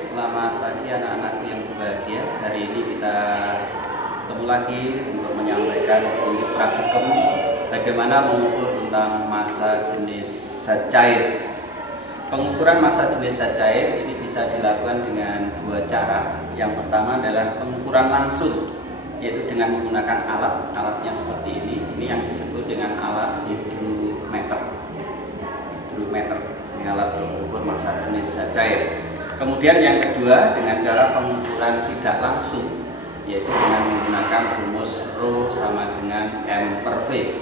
Selamat pagi anak-anakku yang berbahagia. Hari ini kita ketemu lagi untuk menyampaikan unit praktikum bagaimana mengukur tentang massa jenis zat cair. Pengukuran massa jenis zat cair ini bisa dilakukan dengan dua cara. Yang pertama adalah pengukuran langsung, yaitu dengan menggunakan alatnya seperti ini. Ini yang disebut dengan alat hidrometer. Ini alat pengukur massa jenis zat cair. Kemudian yang kedua dengan cara pengukuran tidak langsung, yaitu dengan menggunakan rumus Rho sama dengan M per V.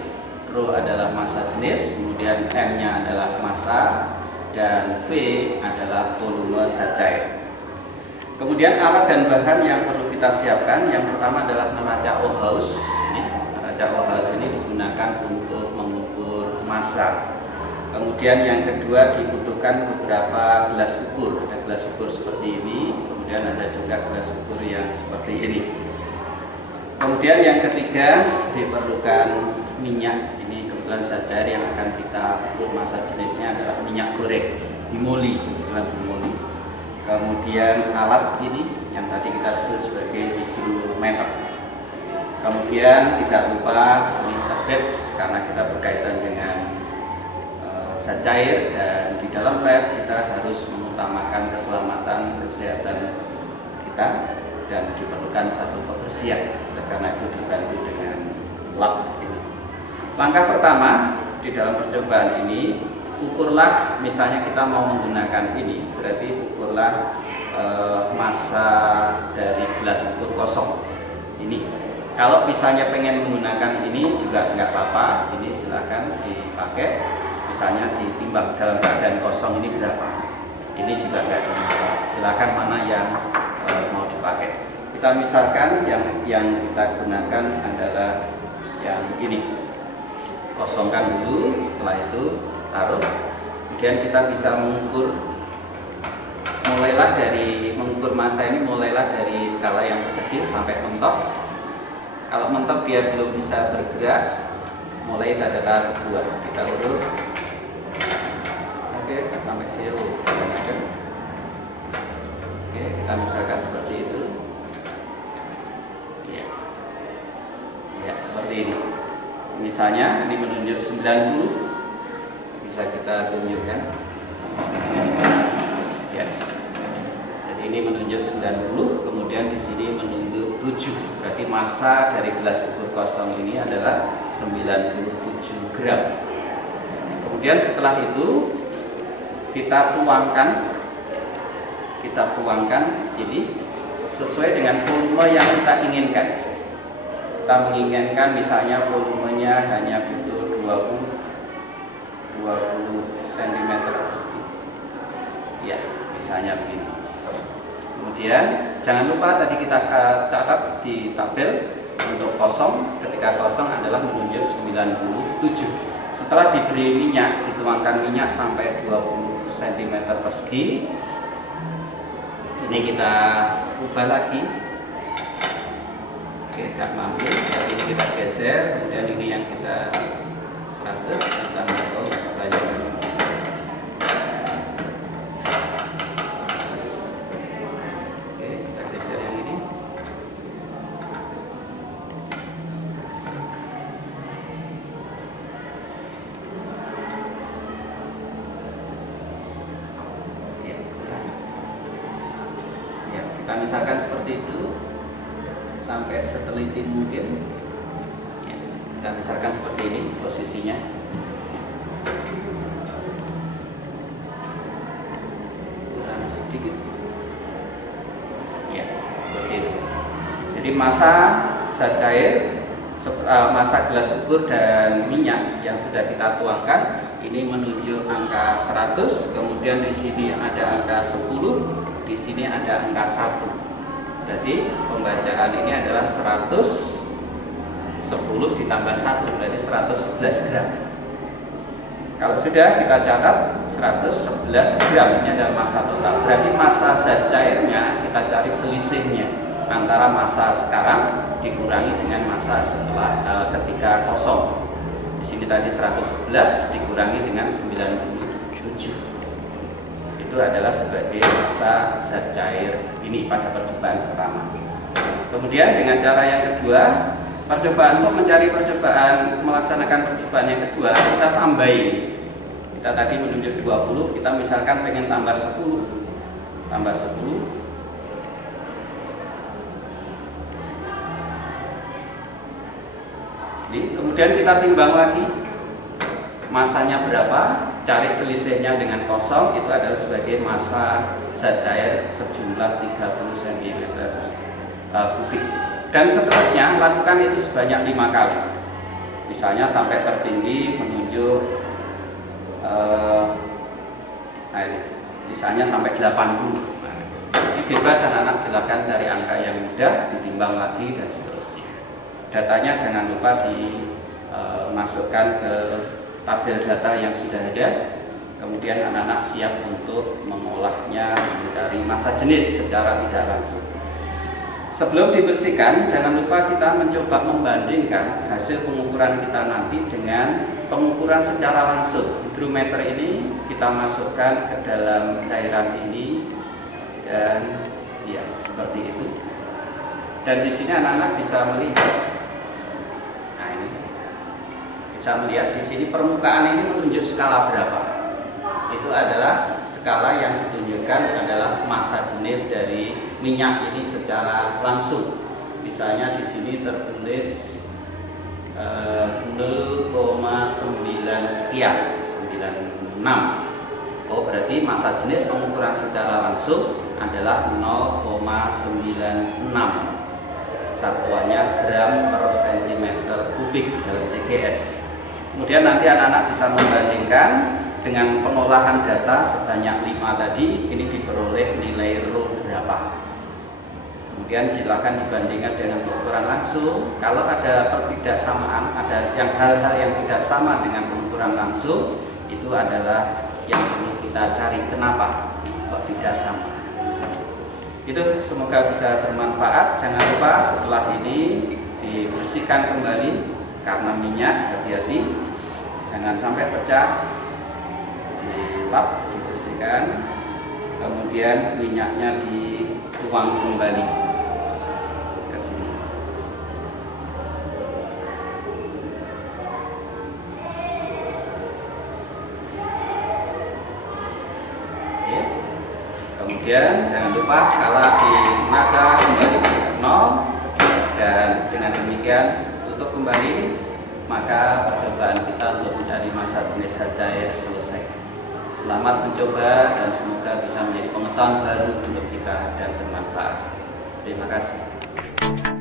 Rho adalah massa jenis, kemudian M-nya adalah massa, dan V adalah volume zat cair. Kemudian alat dan bahan yang perlu kita siapkan, yang pertama adalah neraca Ohaus. Neraca Ohaus ini digunakan untuk mengukur massa. Kemudian yang kedua dibutuhkan beberapa gelas ukur. Ada gelas ukur seperti ini, kemudian ada juga gelas ukur yang seperti ini. Kemudian yang ketiga diperlukan minyak. Ini kebetulan zat cair yang akan kita ukur massa jenisnya adalah minyak goreng, bimoli. Kemudian alat ini yang tadi kita sebut sebagai hidrometer. Kemudian tidak lupa ini serbet karena kita berkaitan dengan zat cair, dan di dalam lab kita harus mengutamakan keselamatan kesehatan kita dan diperlukan satu kebersihan. Karena itu dibantu dengan lab ini. Langkah pertama di dalam percobaan ini, ukurlah, misalnya kita mau menggunakan ini, berarti ukurlah massa dari gelas ukur kosong ini. Kalau misalnya pengen menggunakan ini juga nggak apa-apa, ini silahkan dipakai. Misalnya ditimbang dalam keadaan kosong ini berapa, ini juga nggak ada masalah, silakan mana yang mau dipakai. Kita misalkan yang kita gunakan adalah yang ini, kosongkan dulu, setelah itu taruh. Kemudian kita bisa mengukur, mengukur massa ini mulailah dari skala yang kecil sampai mentok. Kalau mentok dia belum bisa bergerak, mulai dari tahap kedua kita urut. Oke, sampai zero. Oke, kita misalkan seperti itu. Ya, seperti ini. Misalnya ini menunjuk 90, bisa kita tunjukkan. Ya. Jadi ini menunjuk 90, kemudian di sini menunjuk 7. Berarti massa dari gelas ukur kosong ini adalah 97 gram. Kemudian setelah itu kita tuangkan ini sesuai dengan volume yang kita inginkan. Kita menginginkan misalnya volumenya hanya butuh 20 cm persegi. Ya, misalnya begini. Kemudian jangan lupa tadi kita catat di tabel untuk kosong, ketika kosong adalah menunjuk 97. Setelah diberi minyak, dituangkan minyak sampai 20 cm persegi. Ini kita ubah lagi. Oke, gak mampu, jadi kita geser. Kemudian ini yang kita 100, kita mau lanjutkan. Oke, kita geser yang ini. Kita misalkan seperti itu sampai seteliti mungkin. Ya, kita misalkan seperti ini posisinya. Kurang sedikit. Ya, seperti itu. Jadi massa zat cair, massa gelas ukur dan minyak yang sudah kita tuangkan ini menunjuk angka 100, kemudian di sini ada angka 10. Di sini ada angka 1. Berarti pembacaan ini adalah 110 ditambah 1, berarti 111 gram. Kalau sudah kita catat 111 gram, ini adalah massa total. Berarti massa zat cairnya kita cari selisihnya. antara massa sekarang dikurangi dengan massa setelah ketika kosong. Di sini tadi 111 dikurangi dengan 97. Itu adalah sebagai massa zat cair ini pada percobaan pertama. Kemudian dengan cara yang kedua, percobaan untuk mencari melaksanakan percobaan yang kedua, kita tambahin. Kita tadi menunjuk 20, kita misalkan pengen tambah 10. Tambah 10. Kemudian kita timbang lagi massanya berapa, cari selisihnya dengan kosong, itu adalah sebagai massa zat cair sejumlah 30 cm3. Dan seterusnya lakukan itu sebanyak 5 kali. Misalnya sampai tertinggi menunjuk misalnya sampai 80. Ini bebas anak-anak, silakan cari angka yang mudah, ditimbang lagi dan seterusnya. Datanya jangan lupa dimasukkan ke tabel data yang sudah ada. Kemudian anak-anak siap untuk mengolahnya, mencari massa jenis secara tidak langsung. Sebelum dibersihkan, jangan lupa kita mencoba membandingkan hasil pengukuran kita nanti dengan pengukuran secara langsung. Hidrometer ini kita masukkan ke dalam cairan ini dan ya seperti itu. Dan di sini anak-anak bisa melihat. Nah ini bisa melihat di sini permukaan ini menunjuk skala berapa. Itu adalah skala yang ditunjukkan adalah massa jenis dari minyak ini secara langsung. Misalnya di sini tertulis 0,9 sekian, 96. Oh, berarti massa jenis pengukuran secara langsung adalah 0,96. Satuannya gram per centimeter kubik dalam CGS. Kemudian nanti anak-anak bisa membandingkan dengan pengolahan data sebanyak 5 tadi, ini diperoleh nilai rho berapa. Kemudian silakan dibandingkan dengan pengukuran langsung. Kalau ada pertidaksamaan, ada hal-hal yang tidak sama dengan pengukuran langsung, itu adalah yang perlu kita cari kenapa kok tidak sama. Itu semoga bisa bermanfaat. Jangan lupa setelah ini dibersihkan kembali karena minyak, hati-hati jangan sampai pecah. Dilap, dibersihkan, kemudian minyaknya dituang kembali ke sini. Oke. Kemudian jangan lupa skala dinaca kembali ke 0 dan dengan demikian tutup kembali, maka percobaan kita untuk mencari massa jenis zat cair selesai. Selamat mencoba dan semoga bisa menjadi pengetahuan baru untuk kita dan bermanfaat. Terima kasih.